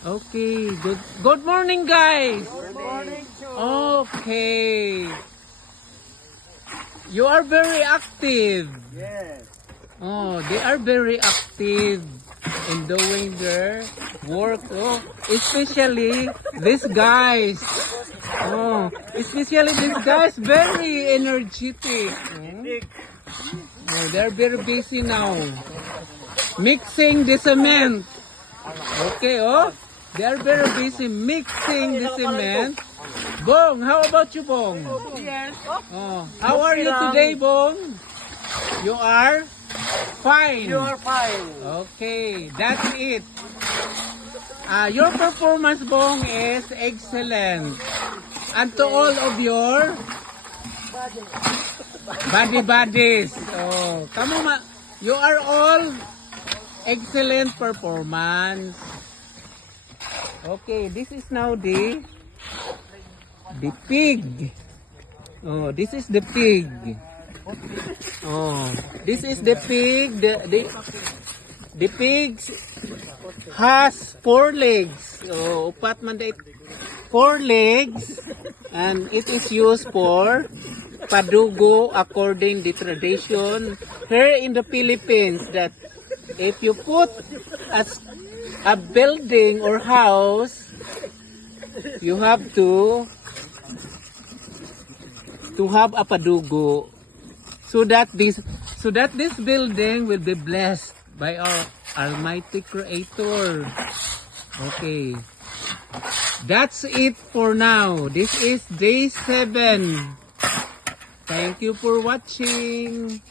Okay, good morning guys. Good morning, Okay. You are very active. Yes. Oh, they are very active in doing their work. Oh, especially these guys. Oh, especially these guys very energetic. Oh, they're very busy now. Mixing the cement. Okay, oh. They're very busy mixing the cement. Bong, how about you, Bong? Yes. Oh, how are you today, Bong? You are fine. You are fine. Okay, that's it. Your performance, Bong, is excellent. And to all of your buddies. Oh, come on, you are all excellent performance. Okay, this is now the pig. Oh, this is the pig. Oh, this is the pig. The pig has 4 legs. Oh, upat man day 4 legs, and it is used for padugo according the tradition here in the Philippines, that if you put a building or house, you have to have a padugo, so that this building will be blessed by our Almighty Creator. Okay, that's it for now. This is day 7. Thank you for watching.